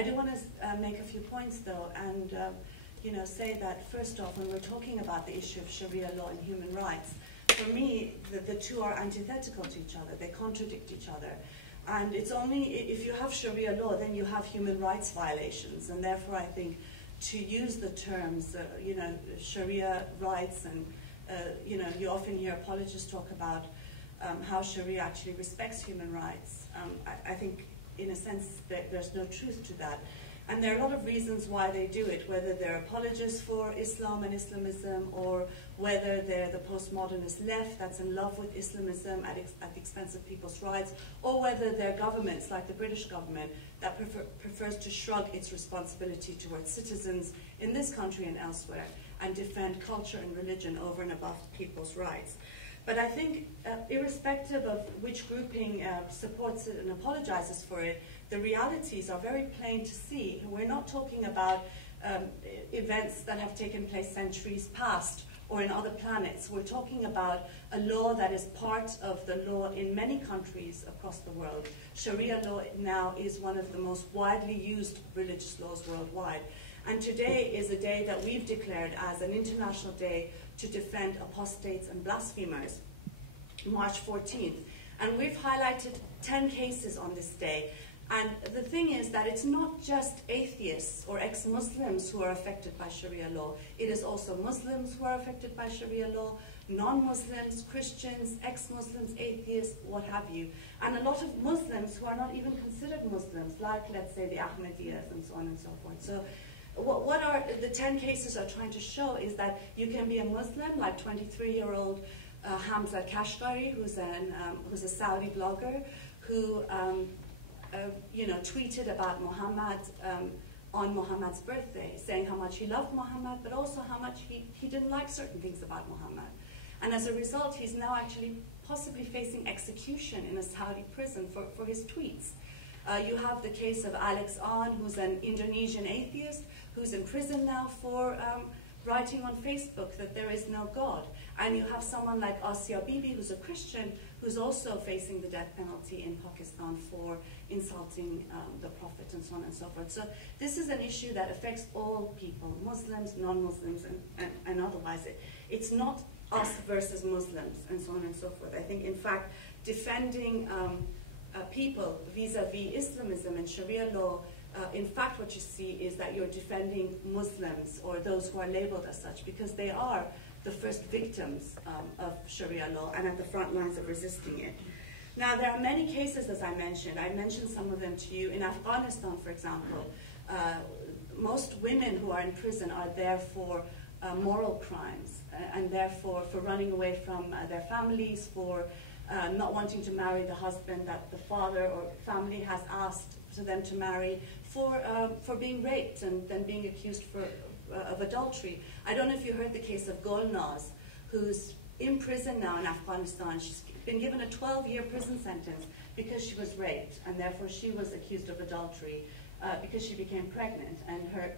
I do want to make a few points, though, and you know, say that first off, when we're talking about the issue of Sharia law and human rights, for me, the two are antithetical to each other. They contradict each other. And it's only if you have Sharia law, then you have human rights violations. And therefore, I think to use the terms, you know, Sharia rights, and you know, you often hear apologists talk about how Sharia actually respects human rights. I think, in a sense, there's no truth to that. And there are a lot of reasons why they do it, whether they're apologists for Islam and Islamism, or whether they're the postmodernist left that's in love with Islamism at the expense of people's rights, or whether they're governments, like the British government, that prefers to shrug its responsibility towards citizens in this country and elsewhere, and defend culture and religion over and above people's rights. But I think, irrespective of which grouping supports it and apologizes for it, the realities are very plain to see. We're not talking about events that have taken place centuries past or in other planets. We're talking about a law that is part of the law in many countries across the world. Sharia law now is one of the most widely used religious laws worldwide. And today is a day that we've declared as an international day to defend apostates and blasphemers, March 14th. And we've highlighted 10 cases on this day. And the thing is that it's not just atheists or ex-Muslims who are affected by Sharia law. It is also Muslims who are affected by Sharia law, non-Muslims, Christians, ex-Muslims, atheists, what have you. And a lot of Muslims who are not even considered Muslims, like, let's say, the Ahmadiyyas and so on and so forth. So what are the 10 cases are trying to show is that you can be a Muslim, like 23-year-old Hamza Kashgari, who's a Saudi blogger, who you know, tweeted about Muhammad on Muhammad's birthday, saying how much he loved Muhammad, but also how much he didn't like certain things about Muhammad. And as a result, he's now actually possibly facing execution in a Saudi prison for his tweets. You have the case of Alex An, who's an Indonesian atheist, who's in prison now for writing on Facebook that there is no God. And you have someone like Asia Bibi, who's a Christian, who's also facing the death penalty in Pakistan for insulting the Prophet and so on and so forth. So this is an issue that affects all people, Muslims, non-Muslims, and otherwise. It's not us versus Muslims and so on and so forth. I think, in fact, defending people vis-a-vis Islamism and Sharia law, in fact, what you see is that you're defending Muslims or those who are labeled as such, because they are the first victims of Sharia law and at the front lines of resisting it. Now, there are many cases, as I mentioned. I mentioned some of them to you. In Afghanistan, for example, most women who are in prison are there for moral crimes, and therefore for running away from their families, for not wanting to marry the husband that the father or family has asked for them to marry, for being raped and then being accused of adultery. I don't know if you heard the case of Golnaz, who's in prison now in Afghanistan. She's been given a 12-year prison sentence because she was raped, and therefore she was accused of adultery because she became pregnant, and her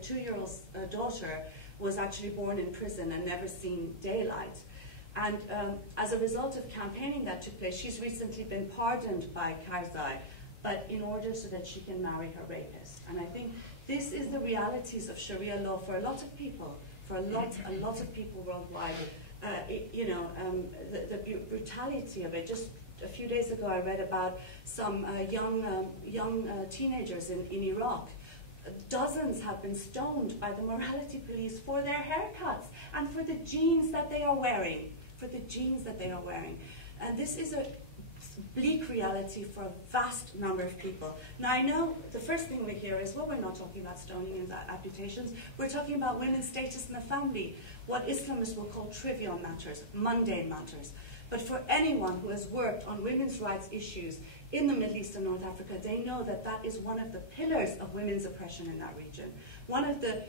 2-year-old daughter was actually born in prison and never seen daylight. And as a result of campaigning that took place, she's recently been pardoned by Karzai, but in order so that she can marry her rapist. And I think this is the realities of Sharia law for a lot of people, for a lot of people worldwide. The brutality of it. Just a few days ago, I read about some young teenagers in Iraq. Dozens have been stoned by the morality police for their haircuts and for the jeans that they are wearing. And this is a bleak reality for a vast number of people. Now, I know the first thing we hear is, well, we're not talking about stoning and amputations. We're talking about women's status in the family, what Islamists will call trivial matters, mundane matters. But for anyone who has worked on women's rights issues in the Middle East and North Africa, they know that that is one of the pillars of women's oppression in that region. One of the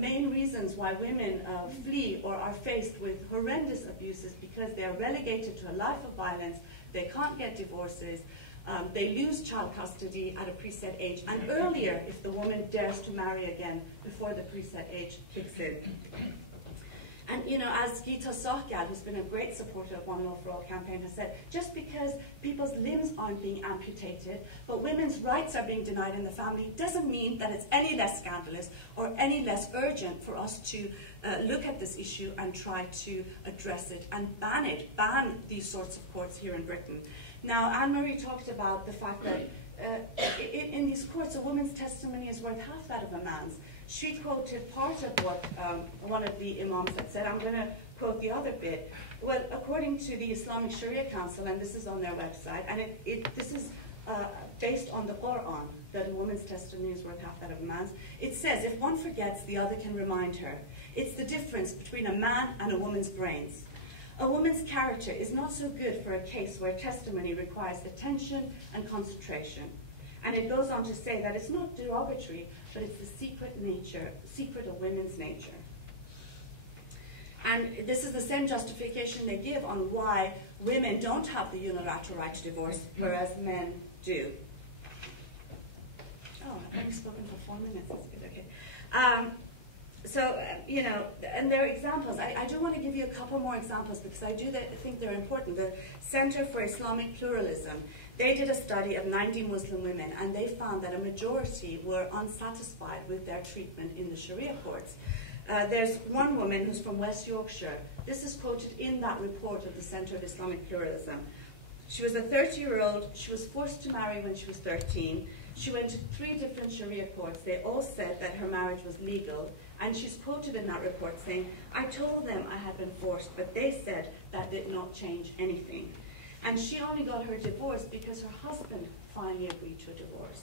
main reasons why women flee or are faced with horrendous abuses, because they are relegated to a life of violence. They can't get divorces. They lose child custody at a preset age, and earlier if the woman dares to marry again before the preset age kicks in. And you know, as Gita Sohgyal, who's been a great supporter of One Law for All campaign, has said, just because people's limbs aren't being amputated, but women's rights are being denied in the family, doesn't mean that it's any less scandalous or any less urgent for us to look at this issue and try to address it and ban these sorts of courts here in Britain. Now, Anne-Marie talked about the fact that in these courts, a woman's testimony is worth half that of a man's. She quoted part of what one of the imams had said. I'm going to quote the other bit. Well, according to the Islamic Sharia Council, and this is on their website, and this is based on the Quran, that a woman's testimony is worth half that of a man's. It says, if one forgets, the other can remind her. It's the difference between a man and a woman's brains. A woman's character is not so good for a case where testimony requires attention and concentration. And it goes on to say that it's not derogatory, but it's the secret of women's nature. And this is the same justification they give on why women don't have the unilateral right to divorce, whereas men do. Oh, I've only spoken for 4 minutes, that's good, okay. You know, and there are examples. I do want to give you a couple more examples because I do think they're important. The Center for Islamic Pluralism, they did a study of 90 Muslim women, and they found that a majority were unsatisfied with their treatment in the Sharia courts. There's one woman who's from West Yorkshire. This is quoted in that report of the Center of Islamic Pluralism. She was a 30-year-old. She was forced to marry when she was 13. She went to 3 different Sharia courts. They all said that her marriage was legal. And she's quoted in that report saying, I told them I had been forced, but they said that did not change anything. And she only got her divorce because her husband finally agreed to a divorce.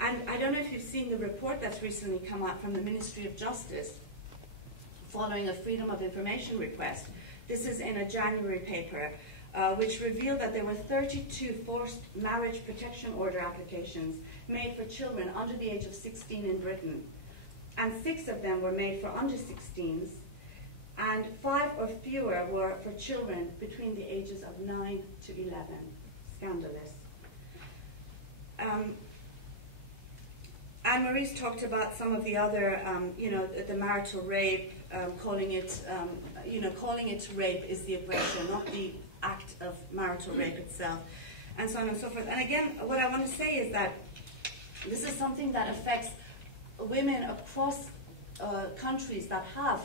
And I don't know if you've seen the report that's recently come out from the Ministry of Justice following a Freedom of Information request. This is in a January paper, which revealed that there were 32 forced marriage protection order applications made for children under the age of 16 in Britain. And 6 of them were made for under 16s, and 5 or fewer were for children between the ages of 9 to 11. Scandalous. Anne-Marie's talked about some of the other, you know, the marital rape, calling it rape is the aggression, not the act of marital rape itself, and so on and so forth. And again, what I want to say is that this is something that affects women across countries that have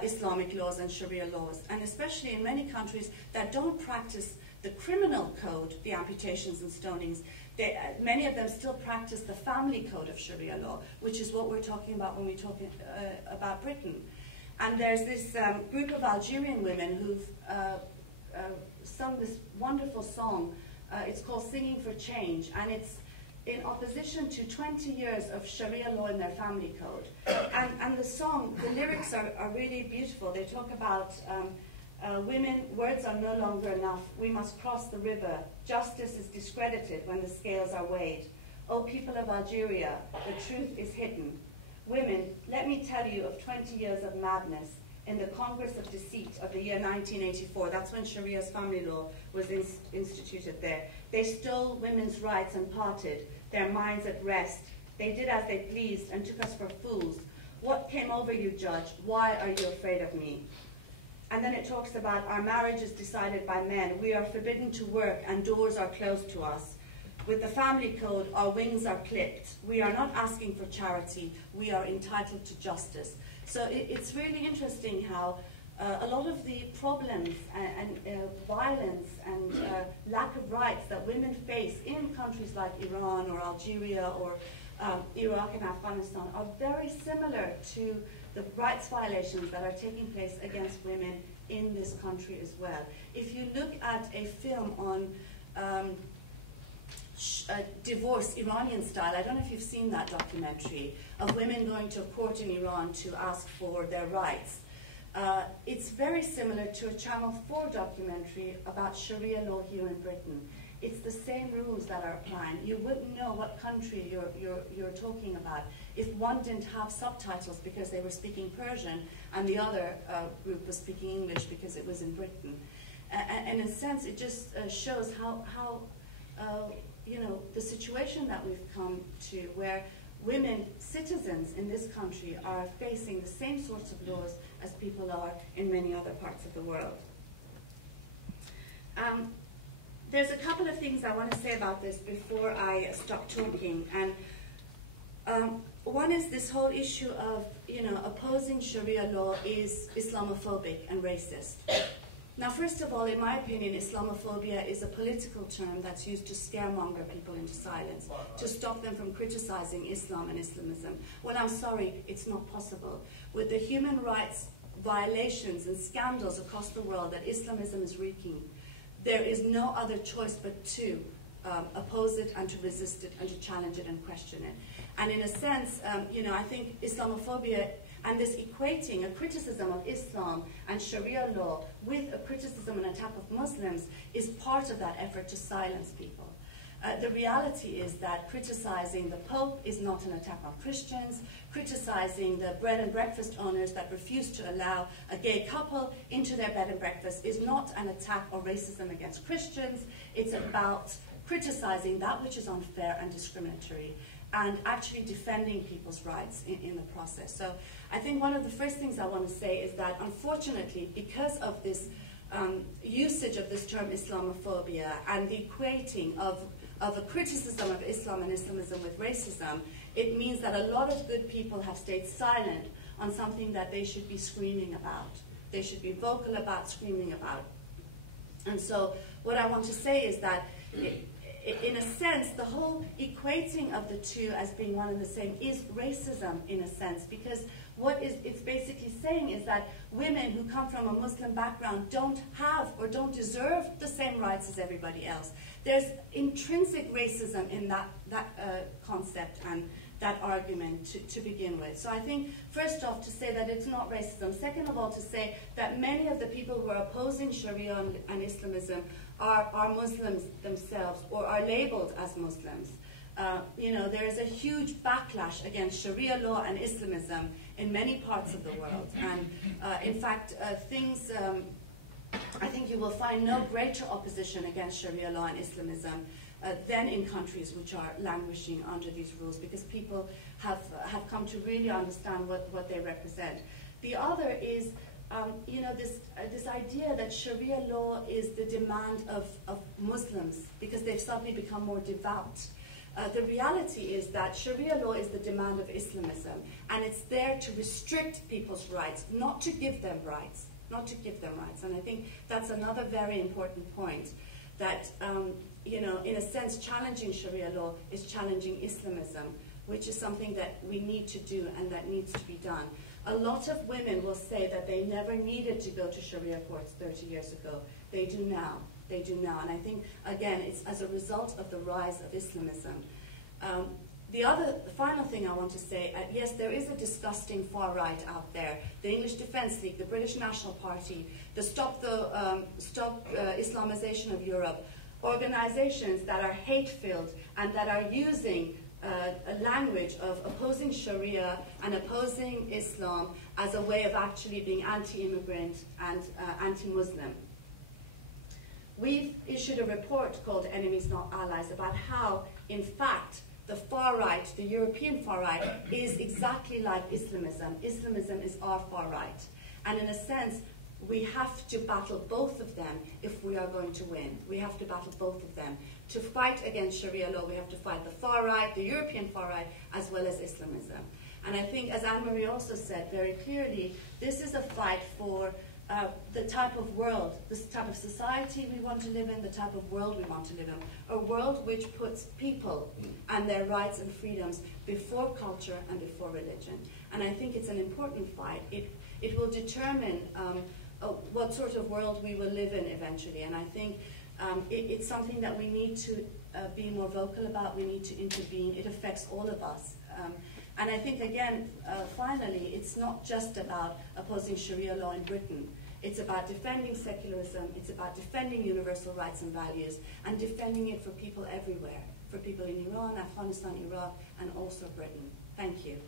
Islamic laws and Sharia laws, and especially in many countries that don't practice the criminal code, the amputations and stonings. Many of them still practice the family code of Sharia law, which is what we're talking about when we talk about Britain. And there's this group of Algerian women who've sung this wonderful song. It's called Singing for Change, and it's in opposition to 20 years of Sharia law in their family code. And the song, the lyrics are really beautiful. They talk about women, words are no longer enough. We must cross the river. Justice is discredited when the scales are weighed. O people of Algeria, the truth is hidden. Women, let me tell you of 20 years of madness in the Congress of Deceit of the year 1984. That's when Sharia's family law was instituted there. They stole women's rights and parted their minds at rest. They did as they pleased and took us for fools. What came over you, judge? Why are you afraid of me? And then it talks about our marriage is decided by men. We are forbidden to work and doors are closed to us. With the family code, our wings are clipped. We are not asking for charity. We are entitled to justice. So it's really interesting how a lot of the problems and violence and lack of rights that women face in countries like Iran or Algeria or Iraq and Afghanistan are very similar to the rights violations that are taking place against women in this country as well. If you look at a film on divorce, Iranian style, I don't know if you've seen that documentary, of women going to a court in Iran to ask for their rights. It's very similar to a Channel 4 documentary about Sharia law here in Britain. It's the same rules that are applying. You wouldn't know what country you're talking about if one didn't have subtitles because they were speaking Persian and the other group was speaking English because it was in Britain. And in a sense, it just shows how you know, the situation that we've come to, where women citizens in this country are facing the same sorts of laws as people are in many other parts of the world. There's a couple of things I want to say about this before I stop talking. And one is this whole issue of, opposing Sharia law is Islamophobic and racist. Now, first of all, in my opinion, Islamophobia is a political term that's used to scaremonger people into silence, to stop them from criticizing Islam and Islamism. Well, I'm sorry, it's not possible. With the human rights violations and scandals across the world that Islamism is wreaking, there is no other choice but to oppose it and to resist it and to challenge it and question it. And in a sense, I think Islamophobia and this equating a criticism of Islam and Sharia law with a criticism and attack of Muslims is part of that effort to silence people. The reality is that criticizing the Pope is not an attack on Christians. Criticizing the bread and breakfast owners that refuse to allow a gay couple into their bed and breakfast is not an attack or racism against Christians. It's about criticizing that which is unfair and discriminatory and actually defending people's rights in the process. So I think one of the first things I want to say is that, unfortunately, because of this usage of this term Islamophobia and the equating of a criticism of Islam and Islamism with racism, it means that a lot of good people have stayed silent on something that they should be screaming about. They should be vocal about, screaming about. And so what I want to say is that, in a sense, the whole equating of the two as being one and the same is racism, in a sense, because what it's basically saying is that women who come from a Muslim background don't have or don't deserve the same rights as everybody else. There's intrinsic racism in that concept and that argument to begin with. So I think, first off, to say that it's not racism. Second of all, to say that many of the people who are opposing Sharia and Islamism are Muslims themselves or are labeled as Muslims. There is a huge backlash against Sharia law and Islamism in many parts of the world. And in fact, I think you will find no greater opposition against Sharia law and Islamism than in countries which are languishing under these rules, because people have come to really understand what they represent. The other is this idea that Sharia law is the demand of Muslims because they've suddenly become more devout. The reality is that Sharia law is the demand of Islamism, and it's there to restrict people's rights, not to give them rights, And I think that's another very important point, that, in a sense, challenging Sharia law is challenging Islamism, which is something that we need to do and that needs to be done. A lot of women will say that they never needed to go to Sharia courts 30 years ago. They do now. They do now. And I think, again, it's as a result of the rise of Islamism. The final thing I want to say, yes, there is a disgusting far right out there. The English Defence League, the British National Party, the Stop Islamization of Europe, organizations that are hate-filled and that are using a language of opposing Sharia and opposing Islam as a way of actually being anti-immigrant and anti-Muslim. We've issued a report called Enemies Not Allies about how, in fact, the far right, the European far right, is exactly like Islamism. Islamism is our far right. And in a sense, we have to battle both of them if we are going to win. We have to battle both of them. To fight against Sharia law, we have to fight the far right, the European far right, as well as Islamism. And I think, as Anne-Marie also said very clearly, this is a fight for the type of world, this type of society we want to live in, the type of world we want to live in. A world which puts people and their rights and freedoms before culture and before religion. And I think it's an important fight. It will determine what sort of world we will live in eventually. And I think it's something that we need to be more vocal about. We need to intervene. It affects all of us. And I think, again, finally, it's not just about opposing Sharia law in Britain. It's about defending secularism. It's about defending universal rights and values and defending it for people everywhere, for people in Iran, Afghanistan, Iraq, and also Britain. Thank you.